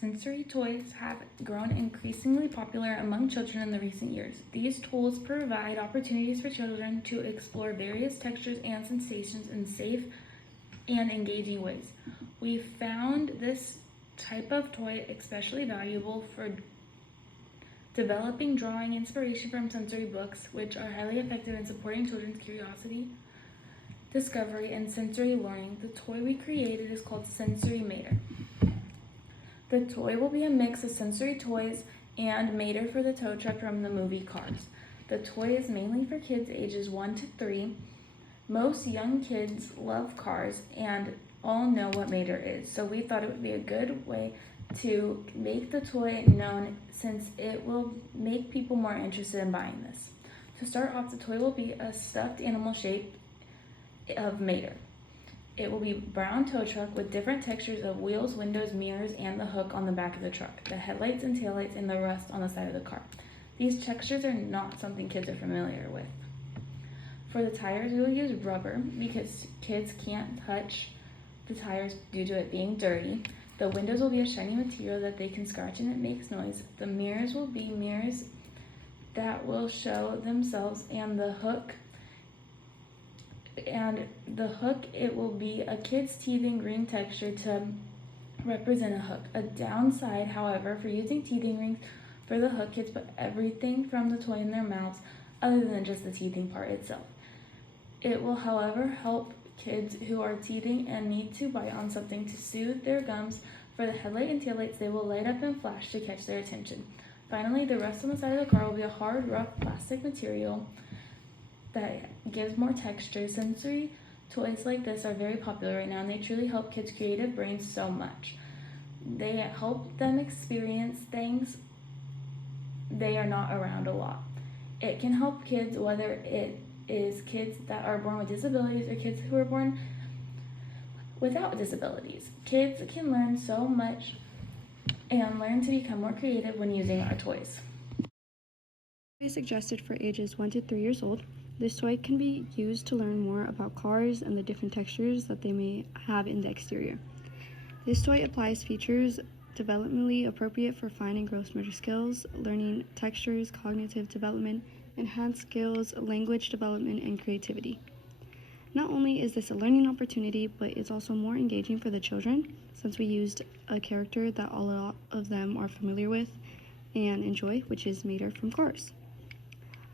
Sensory toys have grown increasingly popular among children in the recent years. These tools provide opportunities for children to explore various textures and sensations in safe and engaging ways. We found this type of toy especially valuable for developing drawing inspiration from sensory books, which are highly effective in supporting children's curiosity, discovery, and sensory learning. The toy we created is called SensoryMater. The toy will be a mix of sensory toys and Mater for the tow truck from the movie Cars. The toy is mainly for kids ages 1 to 3. Most young kids love cars and all know what Mater is, so we thought it would be a good way to make the toy known since it will make people more interested in buying this. To start off, the toy will be a stuffed animal shape of Mater. It will be a brown tow truck with different textures of wheels, windows, mirrors, and the hook on the back of the truck, the headlights and taillights, and the rust on the side of the car. These textures are not something kids are familiar with. For the tires, we will use rubber because kids can't touch the tires due to it being dirty. The windows will be a shiny material that they can scratch and it makes noise. The mirrors will be mirrors that will show themselves, and the hook, it will be a kid's teething ring texture to represent a hook. A downside, however, for using teething rings for the hook, kids put everything from the toy in their mouths other than just the teething part itself. It will, however, help kids who are teething and need to bite on something to soothe their gums. For the headlight and taillights, they will light up and flash to catch their attention. Finally, the rest on the side of the car will be a hard, rough plastic material that gives more texture. Sensory toys like this are very popular right now, and they truly help kids' creative brains so much. They help them experience things they are not around a lot. It can help kids, whether it is kids that are born with disabilities or kids who are born without disabilities. Kids can learn so much and learn to become more creative when using our toys. Toy suggested for ages 1 to 3 years old. This toy can be used to learn more about cars and the different textures that they may have in the exterior. This toy applies features developmentally appropriate for fine and gross motor skills, learning textures, cognitive development, enhanced skills, language development, and creativity. Not only is this a learning opportunity, but it's also more engaging for the children since we used a character that all of them are familiar with and enjoy, which is Mater from Cars.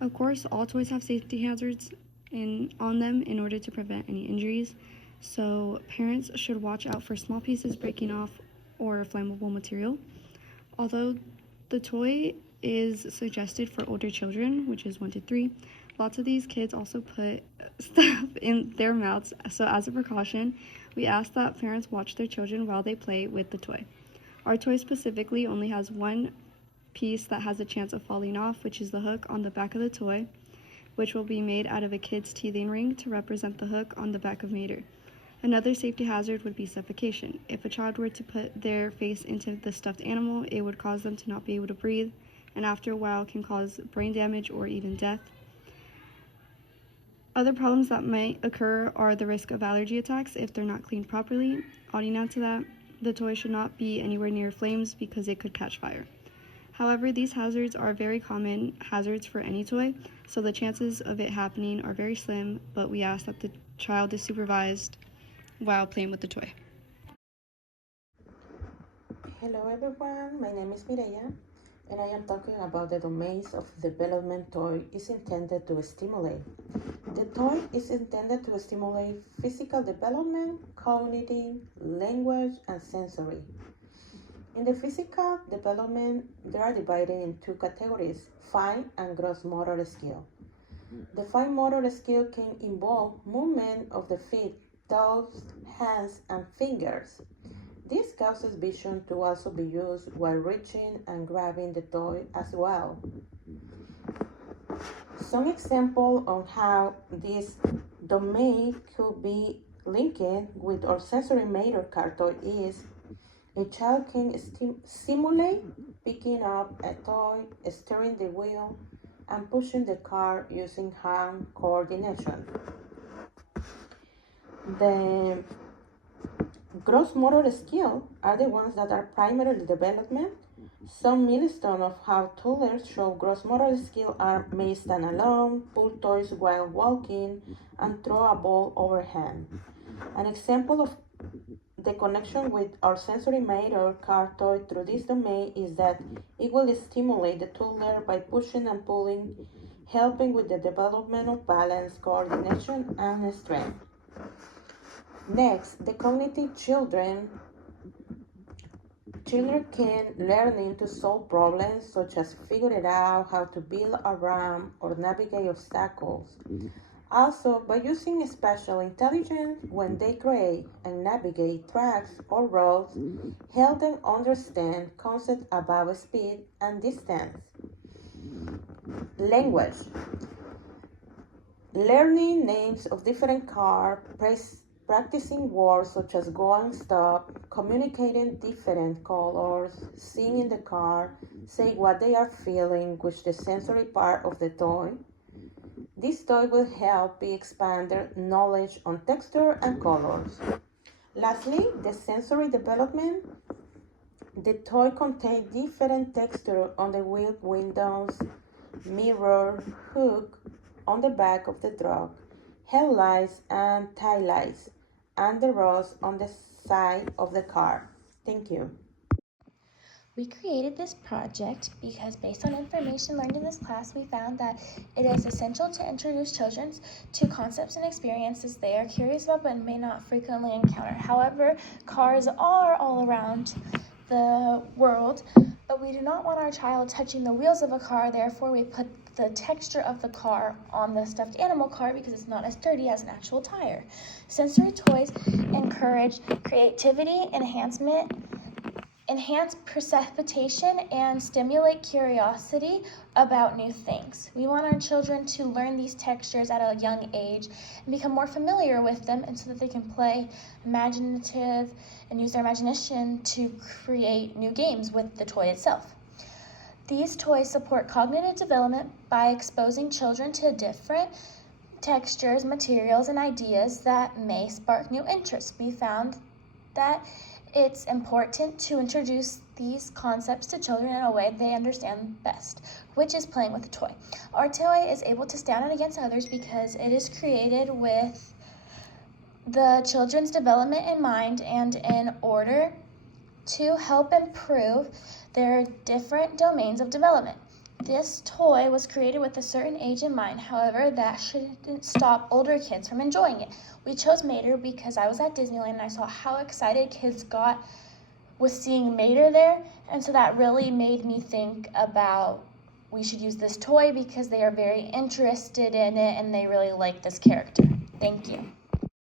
Of course, all toys have safety hazards on them in order to prevent any injuries, so parents should watch out for small pieces breaking off or flammable material. Although the toy is suggested for older children, which is 1 to 3, lots of these kids also put stuff in their mouths, so as a precaution, we ask that parents watch their children while they play with the toy. Our toy specifically only has one piece that has a chance of falling off, which is the hook on the back of the toy, which will be made out of a kid's teething ring to represent the hook on the back of Mater. Another safety hazard would be suffocation. If a child were to put their face into the stuffed animal, it would cause them to not be able to breathe, and after a while can cause brain damage or even death. Other problems that might occur are the risk of allergy attacks if they're not cleaned properly. Adding on to that, the toy should not be anywhere near flames because it could catch fire. However, these hazards are very common hazards for any toy, so the chances of it happening are very slim, but we ask that the child is supervised while playing with the toy. Hello everyone, my name is Mireya, and I am talking about the domains of development toy is intended to stimulate. The toy is intended to stimulate physical development, cognitive, language, and sensory. In the physical development, they are divided in two categories, fine and gross motor skill. The fine motor skill can involve movement of the feet, toes, hands, and fingers. This causes vision to also be used while reaching and grabbing the toy as well. Some example on how this domain could be linked with our SensoryMater car toy is a child can simulate picking up a toy, steering the wheel, and pushing the car using hand coordination. The Gross motor skills are the ones that are primarily development. Some milestones of how toddlers show gross motor skill are may stand alone, pull toys while walking, and throw a ball overhand. An example of the connection with our SensoryMater car toy through this domain is that it will stimulate the toddler by pushing and pulling, helping with the development of balance, coordination, and strength. Next, the cognitive children can learning to solve problems such as figuring out how to build a ramp or navigate obstacles. Also, by using special intelligence when they create and navigate tracks or roads, help them understand concepts about speed and distance. Language. Learning names of different cars, practicing words such as go and stop, communicating different colors, sing in the car, say what they are feeling, which the sensory part of the toy. This toy will help expand their knowledge on texture and colors. Lastly, the sensory development. The toy contains different texture on the wheel windows, mirror, hook, on the back of the truck, headlights and taillights, and the rods on the side of the car. Thank you. We created this project because based on information learned in this class, we found that it is essential to introduce children to concepts and experiences they are curious about but may not frequently encounter. However, cars are all around the world, but we do not want our child touching the wheels of a car. Therefore, we put the texture of the car on the stuffed animal car because it's not as sturdy as an actual tire. Sensory toys encourage creativity, enhance perception, and stimulate curiosity about new things. We want our children to learn these textures at a young age and become more familiar with them, and so that they can play imaginative and use their imagination to create new games with the toy itself. These toys support cognitive development by exposing children to different textures, materials, and ideas that may spark new interests. We found that it's important to introduce these concepts to children in a way they understand best, which is playing with the toy. Our toy is able to stand out against others because it is created with the children's development in mind and in order to help improve their different domains of development. This toy was created with a certain age in mind. However, that shouldn't stop older kids from enjoying it. We chose Mater because I was at Disneyland and I saw how excited kids got with seeing Mater there, and so that really made me think about we should use this toy because they are very interested in it and they really like this character. Thank you.